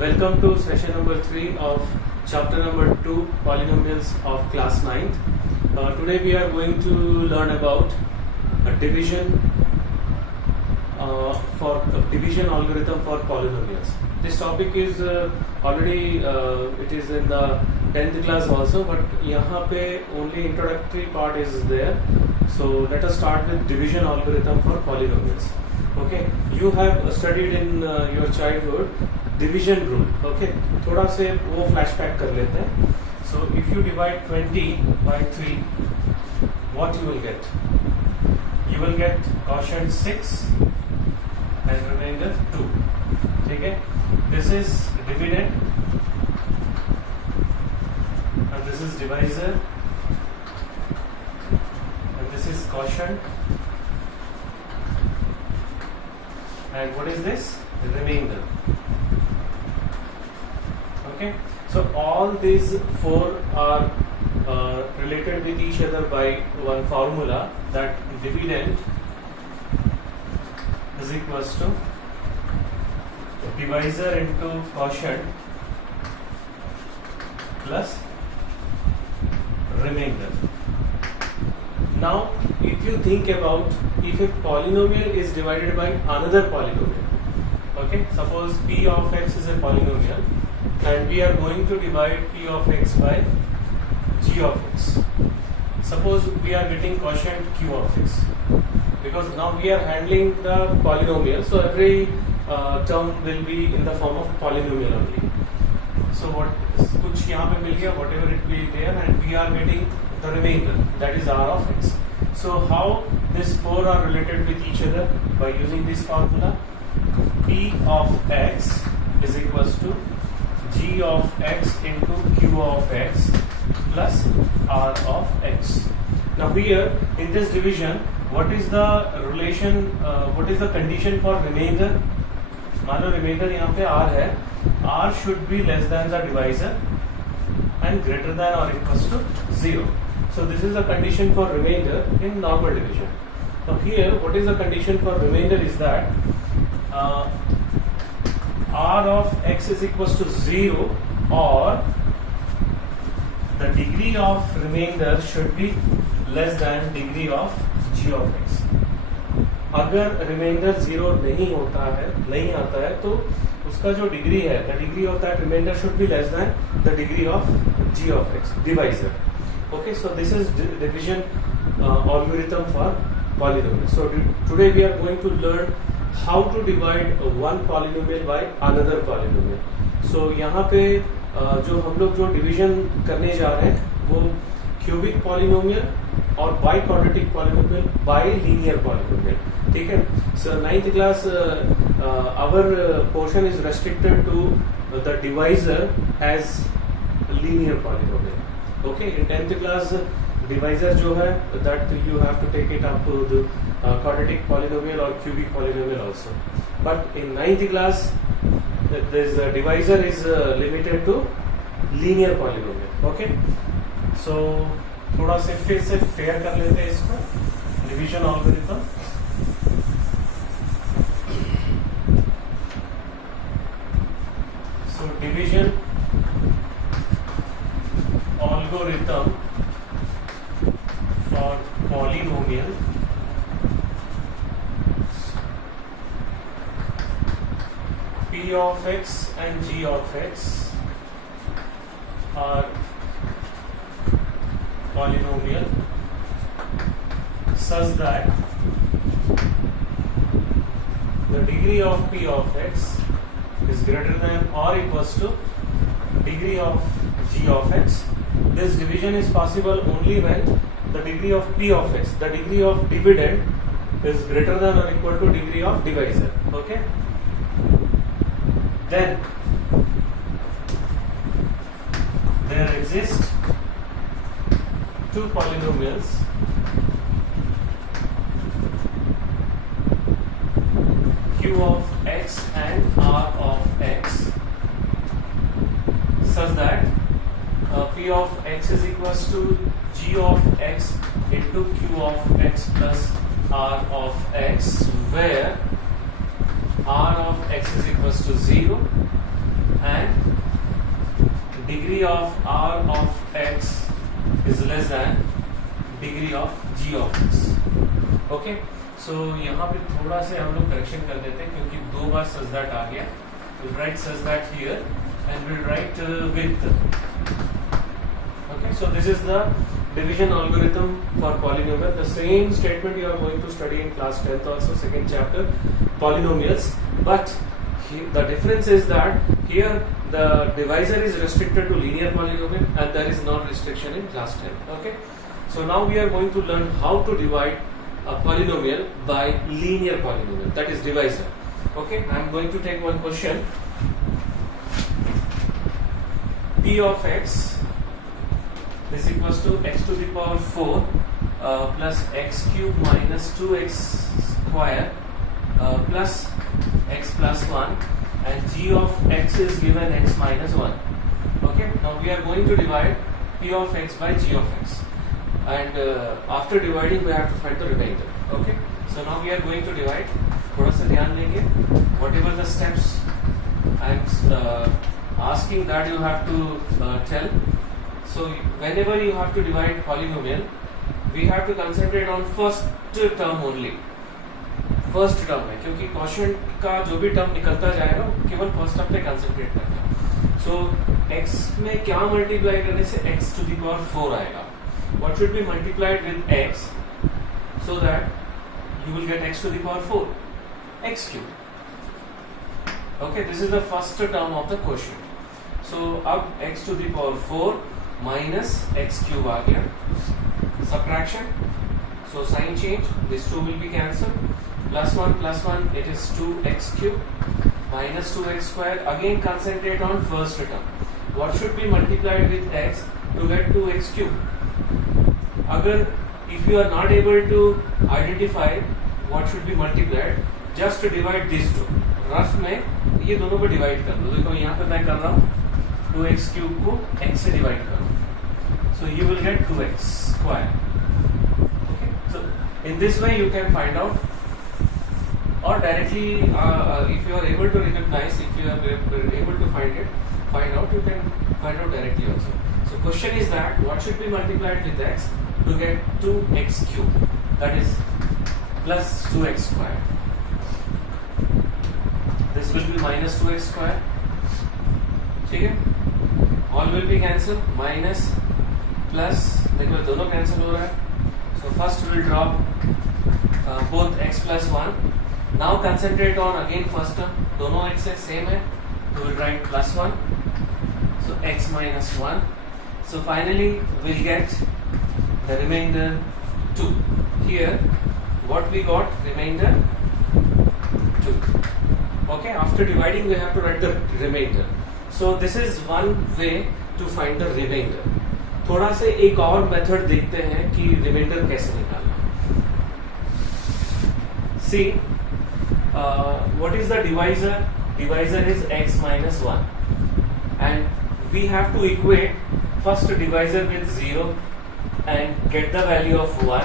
Welcome to session number 3 of chapter number 2, polynomials of class 9th. Today we are going to learn about division division algorithm for polynomials. This topic is already it is in the 10th class also, but यहाँ पे only introductory part is there. So let us start with division algorithm for polynomials. Okay, you have studied in your childhood division rule. Okay, थोड़ा से वो flashback कर लेते हैं. So if you divide 20 by 3, what you will get? You will get quotient 6 and remainder 2. ठीक है? This is dividend and this is divisor and this is quotient. And what is this? The remainder. Okay, so all these four are related with each other by one formula, that dividend is equals to divisor into quotient plus remainder. Now if you think about, if a polynomial is divided by another polynomial, okay, suppose p of x is a polynomial and we are going to divide p of x by g of x. Suppose we are getting quotient q of x, because now we are handling the polynomial, so every term will be in the form of polynomial only. So what कुछ यहाँ पे मिल गया, whatever it be there, and we are getting the remainder, that is r of x. So how these four are related with each other? By using this formula, p of x is equals to g of x into q of x plus r of x. Now here in this division, what is the relation, what is the condition for remainder? मान लो remainder यहाँ पे r है, r should be less than the divisor and greater than or equals to 0. So this is the condition for remainder in normal division. Now here, what is the condition for remainder is that r of x is equals to 0, or the degree of remainder should be less than degree of g of x. अगर remainder 0 नहीं आता है तो उसका जो degree है, the degree of that remainder should be less than the degree of g of x, divisor. Okay, so this is division algorithm for polynomial. So today we are going to learn how to divide one polynomial by another polynomial. So यहाँ पे जो हम लोग जो division करने जा रहे हैं वो क्यूबिक पॉलिनोमियल और by quadratic polynomial, by linear polynomial. ठीक है. सो 9th class our portion is restricted to the divisor as linear polynomial. Okay, in 10th class divisor जो है that you have to take it up to the quadratic polynomial or cubic polynomial also. But in 9th class this divisor is limited to linear polynomial. Okay, so थोड़ा से फिर से fair कर लेते हैं इसको, division algorithm. So division algorithm for polynomial p of x and g of x are polynomial such that the degree of p of x is greater than or equals to degree of g of x. This division is possible only when the degree of p of x, the degree of dividend, is greater than or equal to degree of divisor. Okay, then there exist two polynomials q of x and r of x such that p of x is equals to g of x into q of x plus r of x, where r of x is equals to 0 and degree of r of x is less than degree of g of x. Okay, so यहाँ पे थोड़ा से हम लोग correction कर देते हैं क्योंकि दो बार सच दैट आ गया. We'll write such that here and we'll write with. Okay, so this is the division algorithm for polynomial. The same statement you are going to study in class 10th also, second chapter, polynomials. But the difference is that here the divisor is restricted to linear polynomial and there is no restriction in class 10. Okay, so now we are going to learn how to divide a polynomial by linear polynomial, that is divisor. Okay, I am going to take one question. P of x is equals to x to the power 4 plus x cube minus 2x square plus x plus 1 and g of x is given x minus 1. Okay, now we are going to divide P of x by g of x and after dividing we have to find the remainder. Okay, so now we are going to divide. थोड़ा सा ध्यान देंगे. Whatever the steps I am asking that you have to tell. So whenever you have to divide polynomial, we have to concentrate on first term only. First term है क्योंकि quotient का जो भी term निकलता जाएगा केवल first term पे concentrate करना है. So x में क्या multiply करने से x to the power 4 आएगा. What should be multiplied with x so that you will get x to the power 4? X cube. Okay, this is the first term of the quotient. So अब x to the power 4 minus x cube आ गया. Subtraction. So sign change. This 2 will be cancelled. Plus 1 it is 2x cube minus 2x square. Again concentrate on first term. What should be multiplied with x to get 2x cube? अगर if you are not able to identify what should be multiplied, just to divide these two. Rough में ये दोनों को divide कर दो. देखो यहाँ पे मैं कर रहा हूँ 2x क्यूब को x से डिवाइड करो. So you will get 2x square. Okay. So in this way you can find out, or directly if you are able to recognize, if you are able to find out, you can find out directly also. So question is that what should be multiplied with x to get 2x cube, that is plus 2x square. This will be minus 2x square. ठीक है, all will be cancelled. Minus plus देखो दोनों cancel हो रहा है. So first we will drop both x plus 1. Now concentrate on again first term. दोनों x है same है. We will write plus 1. So x minus 1. So finally we'll get the remainder 2. Here what we got, remainder 2. Okay, after dividing we have to write the remainder. So this is one way to find the remainder. थोड़ा से एक और method देखते हैं कि reminder कैसे निकालना. See, what is the divisor? Divisor is x minus 1 and we have to equate first divisor with 0 and get the value of 1,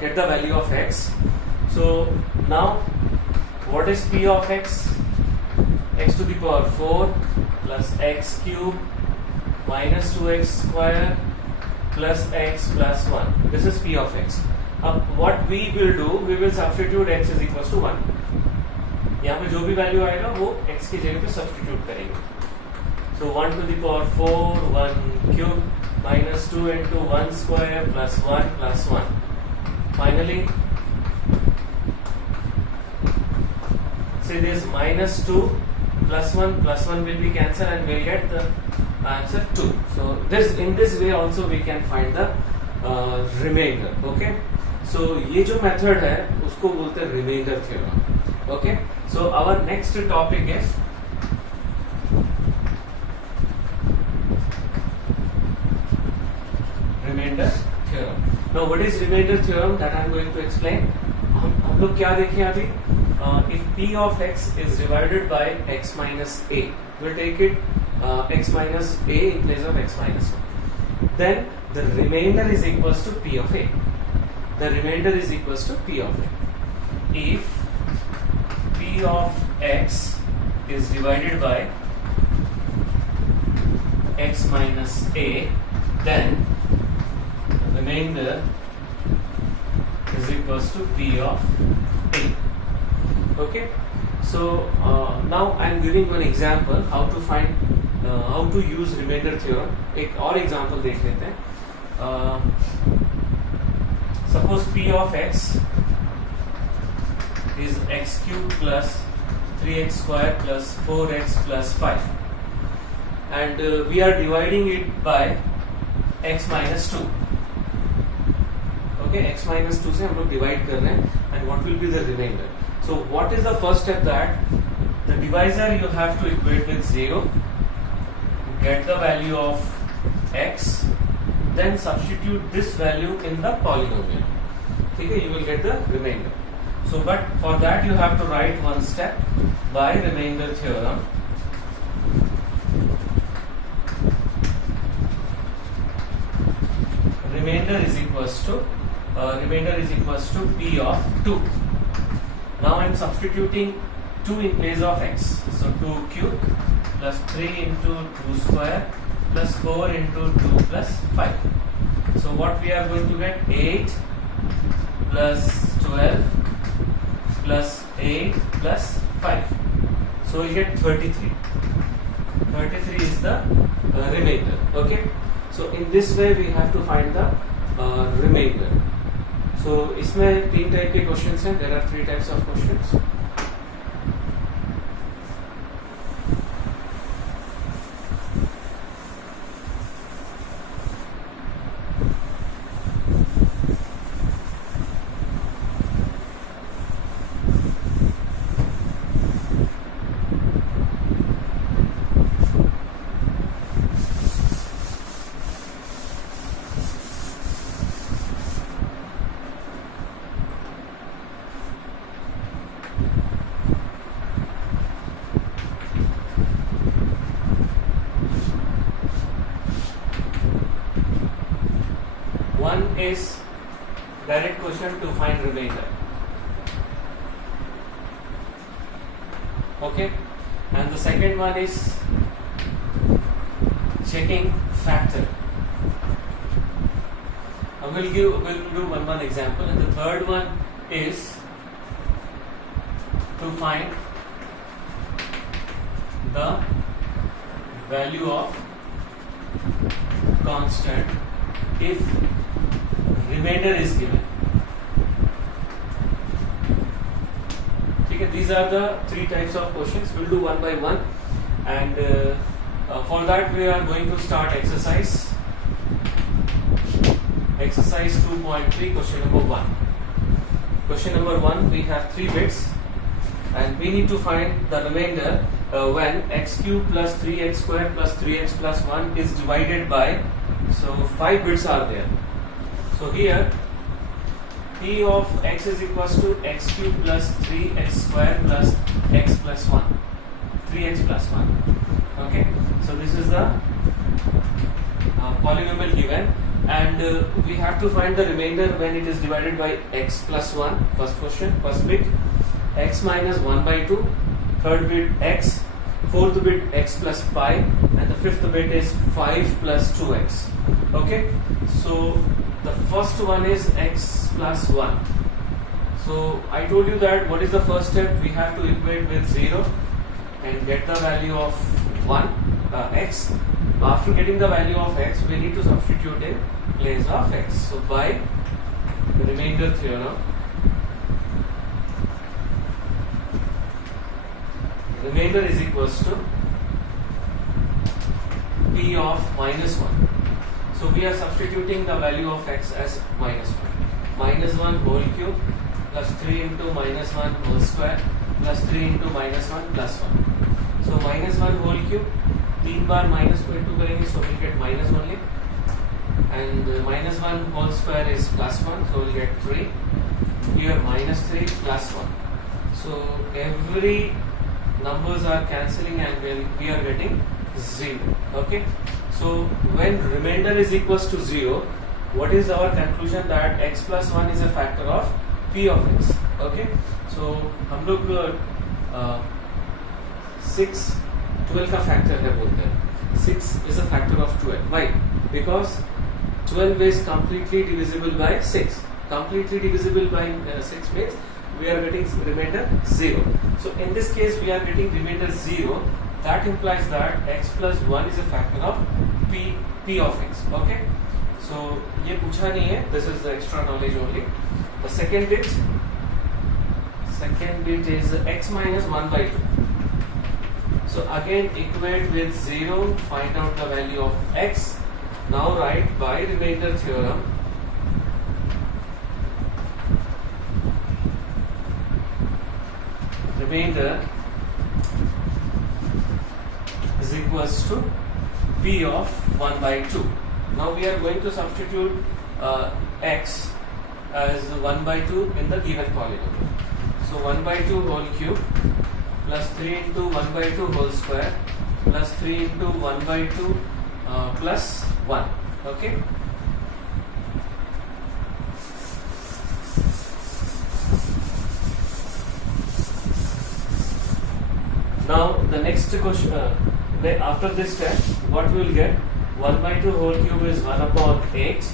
get the value of x. So now what is P of x? X to the power 4 plus x cube minus 2x square plus x plus 1. This is P of x. What we will do, we will substitute x is equals to 1. यहाँ पे जो भी value आएगा वो x की जगह पे substitute करेंगे. So 1 to the power 4, 1 cube minus 2 into 1 square plus 1 plus 1. Finally, say this minus 2 plus 1 will be cancelled and we'll get the answer 2. So this, in this way also we can find the remainder. Okay, so ये जो method है उसको बोलते हैं remainder theorem. Okay, so our next topic is remainder theorem. Now what is remainder theorem, that I am going to explain. हम लोग क्या देखें अभी. If P of x is divided by x minus a, we'll take it x minus a in place of x minus 1. Then the remainder is equals to P of a. The remainder is equals to P of a. If P of x is divided by x minus a, then remainder is equals to p of a. Okay, so now I am giving one example how to find how to use remainder theorem. एक और example देख लेते हैं. Suppose p of x is x cube plus 3x square plus 4x plus 5, and we are dividing it by x minus 2. Okay, x minus 2 से हम लोग divide कर रहे हैं, and what will be the remainder? So what is the first step? That the divisor you have to equate with 0, get the value of x, then substitute this value in the polynomial. Okay, you will get the remainder. So, but for that you have to write one step by remainder theorem. Remainder is equals to p of 2. Now I am substituting 2 in place of x. So 2 cube plus 3 into 2 square plus 4 into 2 plus 5. So what we are going to get? 8 plus 12 plus 8 plus 5. So we get 33. 33 is the remainder. Okay. So in this way we have to find the remainder. So इसमें 3 type के questions हैं. There are 3 types of questions. One is direct question to find remainder. Okay, and the second one is checking factor. We'll do one example, and the third one is to find the value of constant if remainder is given. Okay, these are the 3 types of questions. We'll do one by one, and for that we are going to start exercise 2.3, question number 1. Question number 1, we have 3 bits, and we need to find the remainder when x cube plus 3x square plus 3x plus 1 is divided by, so 5 bits are there. So here p of x is equals to x cube plus 3x square plus x plus 1, 3x plus 1. Okay, so this is the polynomial given, and we have to find the remainder when it is divided by x plus 1. First question, first bit x minus 1 by 2, third bit x, fourth bit x plus pi, and the fifth bit is 5 plus 2x. Okay, so the first one is x plus 1. So I told you that what is the first step? We have to equate with 0 and get the value of x. After getting the value of x, we need to substitute in place of x. So by remainder theorem, remainder is equals to p of minus 1. So we are substituting the value of x as minus 1. Minus 1 whole cube plus 3 into minus 1 whole square plus 3 into minus 1 plus 1. So minus 1 whole cube, 3 bar minus को into करेंगे, so we'll get minus only. And minus 1 whole square is plus 1, so we'll get 3. Here minus 3 plus 1. So every numbers are cancelling and we are getting 0. Okay. So when remainder is equals to 0, what is our conclusion? That x plus 1 is a factor of p of x. Okay. So हम लोग 6 12 का factor है बोलते हैं. 6 is a factor of 12. Why? Because 12 is completely divisible by 6. Completely divisible by 6 means we are getting remainder 0. So in this case we are getting remainder 0. That implies that x plus 1 is a factor of p of x. Okay. So ये पूछा नहीं है. This is the extra knowledge only. The second bit is x minus 1 by 2. So again equate with 0, find out the value of x. Now write by remainder theorem. Remainder is equals to p of 1 by 2. Now we are going to substitute x as 1 by 2 in the given polynomial. So 1 by 2 whole cube plus 3 into 1 by 2 whole square plus 3 into 1 by 2 plus 1. Okay. Now the next question, after this step, what we will get? 1 by 2 whole cube is 1 upon 8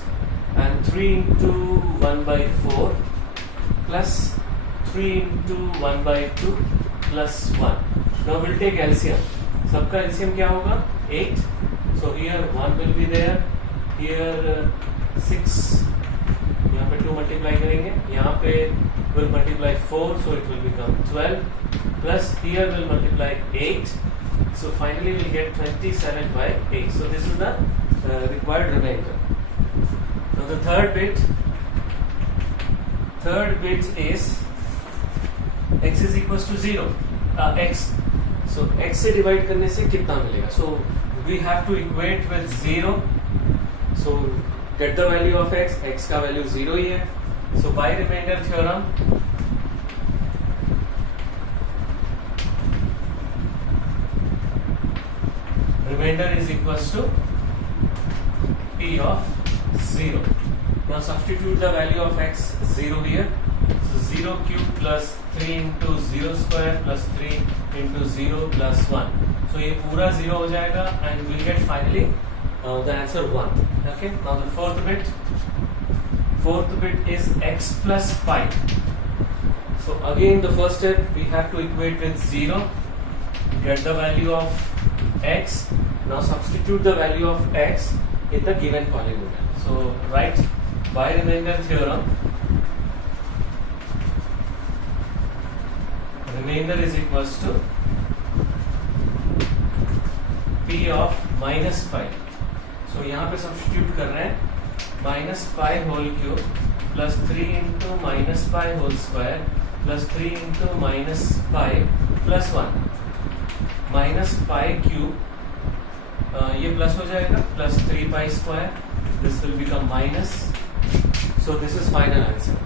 and 3 into 1 by 4 plus 3 into 1 by 2 plus 1. Now we'll take LCM. सबका LCM क्या होगा? 8. So here 1 will be there. Here 6. यहाँ पे 2 multiply करेंगे. यहाँ पे will multiply 4, so it will become 12. Plus here will multiply 8. So finally we'll get 27 by 8. So this is the required remainder. Now the third bit is x is equals to 0. X. So x से divide करने से कितना मिलेगा? So we have to equate with 0. So get the value of x. X का value 0 ही है. So by remainder theorem, remainder is equals to p of 0. Now substitute the value of x 0 here. So 0 cube plus 3 into 0 square plus 3 into 0 plus 1. So ये पूरा 0 हो जाएगा and we'll get finally the answer 1. Okay. Now the fourth bit is x plus pi. So again the first step we have to equate with 0. Get the value of x. Now substitute the value of x in the given polynomial. So write by remainder theorem. Remainder is equals to p of minus pi. So यहाँ पे substitute कर रहे हैं minus pi whole cube plus 3 into minus pi whole square plus 3 into minus pi plus 1. Minus pi cube ये plus हो जाएगा plus 3 pi square. This will become minus. So this is final answer.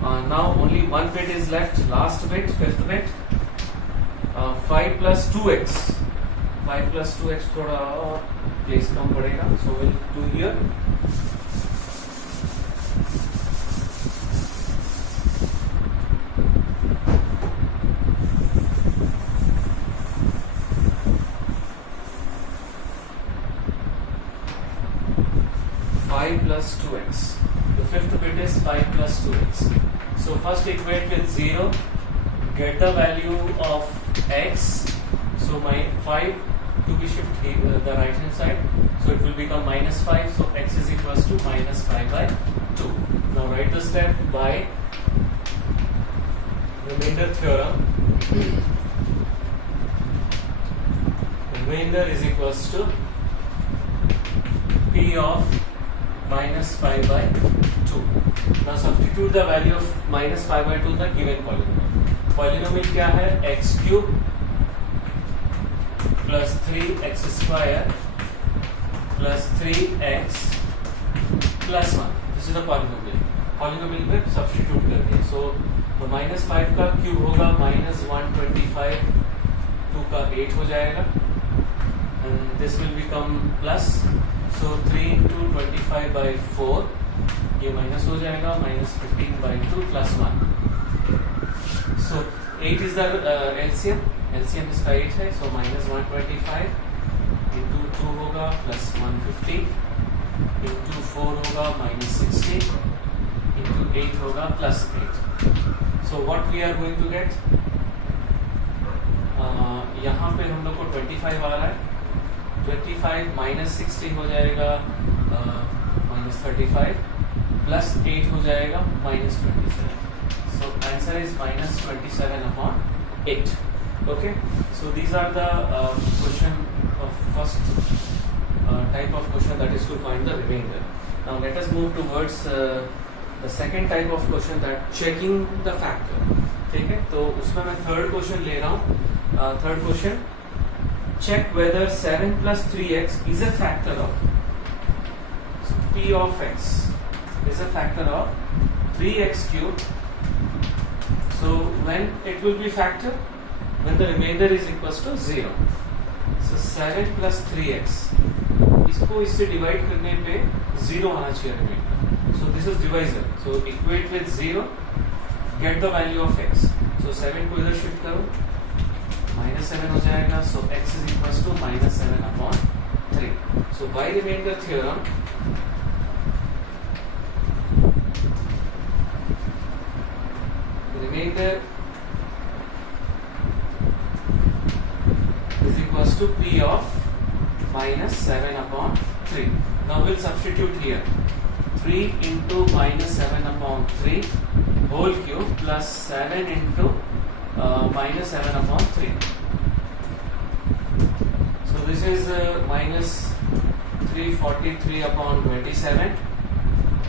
Now only one bit is left. Last bit, fifth bit. 5 plus 2x. 5 plus 2x थोड़ा place कम पड़ेगा. So we'll do here. Plus 2x. The fifth bit is 5 plus 2x. So first equate with 0, get the value of x. So my 5 to be shift the right hand side. So it will become minus 5. So x is equals to minus 5 by 2. Now write the step by remainder theorem. Remainder is equals to p of minus 5 by 2. Now substitute the value of minus 5 by 2 in the given polynomial. Polynomial क्या है? x cube plus 3x square plus 3x plus 1. This is the polynomial. Polynomial में substitute कर दिए. So minus 5 का cube होगा minus 125. 2 का 8 हो जाएगा. And this will become plus. So 3 into 25 by 4 ये माइनस हो जाएगा minus 15 by 2 plus 1. So 8 is the LCM. LCM इसका 8 है, so minus 125 into 2 होगा plus 150 into 4 होगा minus 60 into 8 होगा plus 8. So what we are going to get? यहाँ पे हम लोग को 25 आ रहा है. 25 minus 60 हो जाएगा minus 35 plus 8 हो जाएगा minus 27. So answer is minus 27 upon 8. Okay. So these are the question of first type of question, that is to find the remainder. Now let us move towards the second type of question, that checking the factor. ठीक है, तो उसमें मैं third question ले रहा हूँ. Third question, check whether 7 plus 3x is a factor of p of x is a factor of 3x cubed. So when it will be factor? When the remainder is equals to 0. So 7 plus 3x, इसको इससे divide करने पे 0 आना चाहिए remainder. So this is divisor. So equate with 0, get the value of x. So 7 को इधर shift करो, minus 7 हो जाएगा. So x is equals to minus 7 upon 3. So by remainder theorem, remainder is equals to p of minus 7 upon 3. Now we'll substitute here. 3 into minus 7 upon 3 whole cube plus 7 into minus 7 upon 3. So this is minus 343 upon 27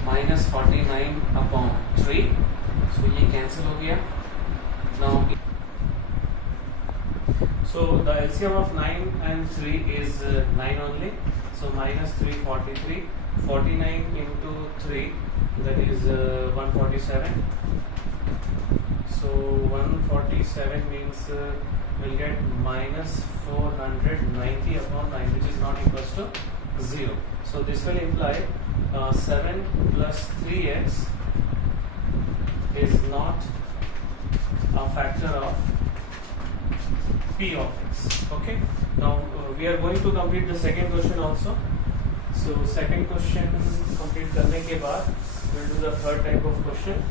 minus 49 upon 3. So ये cancel हो गया. Now so the LCM of 9 and 3 is 9 only. So minus 343, 49 into 3, that is 147. So 147 means we'll get minus 490 upon 9, which is not equals to 0. So this will imply 7 plus 3x is not a factor of p of x. Okay. Now we are going to complete the second question also. So second question complete करने के बाद we'll do the third type of question.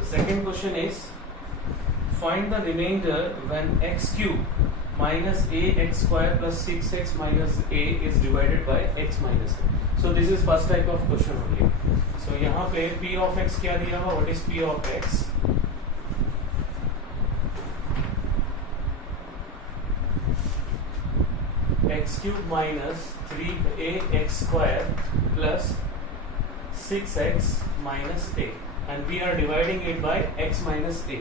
The second question is, find the remainder when x cube minus ax square plus 6x minus a is divided by x minus a. So this is first type of question only. So यहाँ पे p of x क्या दिया हुआ? What is p of x? X cube minus 3ax square plus 6x minus a, and we are dividing it by x minus a.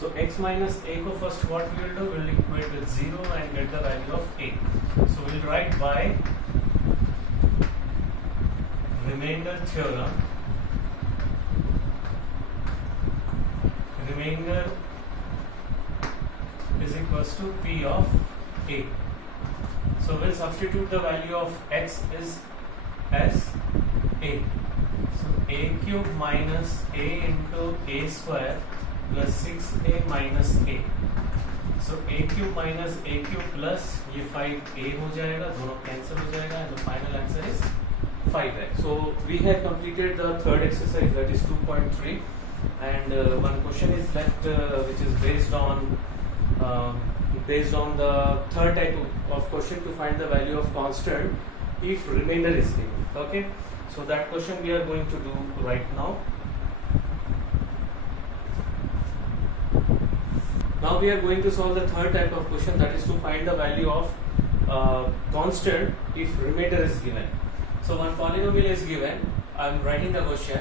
So x minus a को first what we will do? We will equate with 0 and get the value of a. So we will write by remainder theorem. Remainder is equals to p of a. So we'll substitute the value of x is as a. So a cube minus a into a square plus 6a minus a. So a cube minus a cube plus ये 5a हो जाएगा, दोनों cancel हो जाएगा, and the final answer is 5x. So we have completed the third exercise, that is 2.3, and one question is left which is based on the third type of question, to find the value of constant if remainder is given. Okay, so that question we are going to do right now. Now we are going to solve the third type of question, that is to find the value of constant if remainder is given. So one polynomial is given. I am writing the question.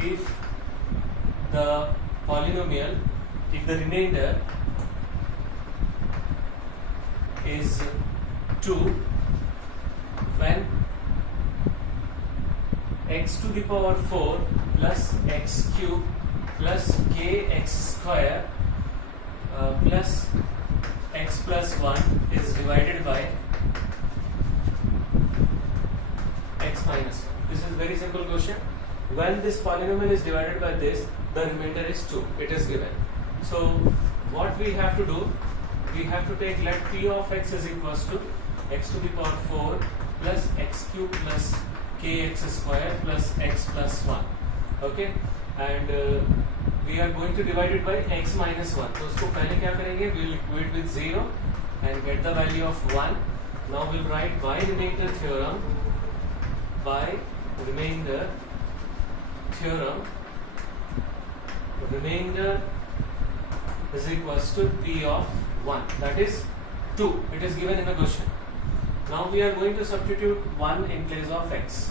If the polynomial, if the remainder is 2 when x to the power 4 plus x cube plus kx square plus x plus 1 is divided by x minus 1. This is very simple question. When this polynomial is divided by this, the remainder is 2. It is given. So what we have to do, we have to take, let P of x is equals to x to the power 4 plus x cube plus kx square plus x plus 1. Okay, and we are going to divide it by x minus 1. तो उसको पहले क्या करेंगे, we will equate with 0 and get the value of 1. Now we will write by remainder theorem, remainder is equals to P of 1, that is 2. It is given in the question. Now we are going to substitute 1 in place of x.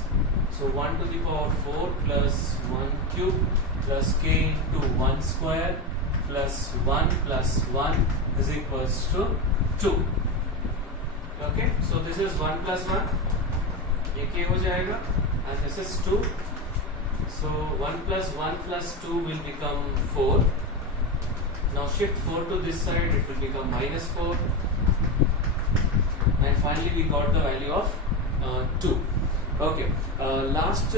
So 1 to the power 4 plus 1 cube plus k into 1 square plus 1 is equals to 2. Okay, so this is 1 plus 1, ये k हो जाएगा, and this is 2. So 1 plus 2 will become 4. Now shift 4 to this side, it will become minus 4. And finally we got the value of 2. Okay, last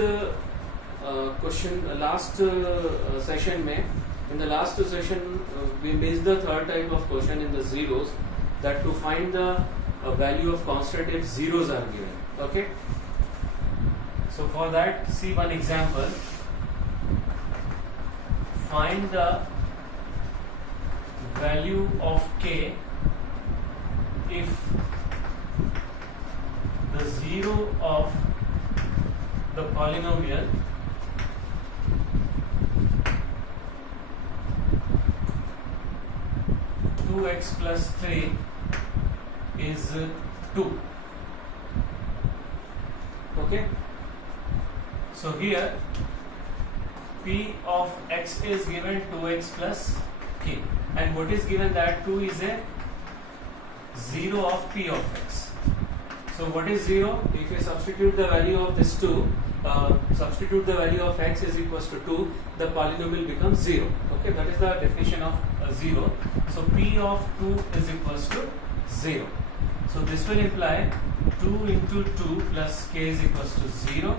session में, in the last session we missed the third type of question in the zeros, that to find the value of constant if zeros are given. Okay, so for that, see one example. Find the value of k if the zero of the polynomial two x plus 3 is 2. Okay, so here P of x is given 2x plus k, and what is given, that 2 is a 0 of P of x. So what is 0? If you substitute the value of this 2, substitute the value of x is equals to 2, the polynomial becomes 0. Okay, that is the definition of 0. So P of 2 is equals to 0. So this will imply 2 into 2 plus k is equals to 0.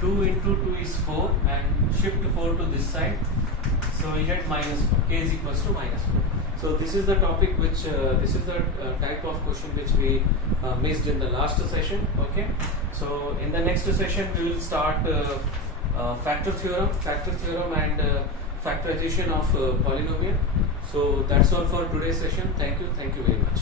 2 into 2 is 4, and shift 4 to this side. So we get minus 4. K is equals to minus 4. So this is the topic which, this is the type of question which we missed in the last session. Okay. So in the next session we will start factor theorem and factorization of polynomial. So that's all for today's session. Thank you very much.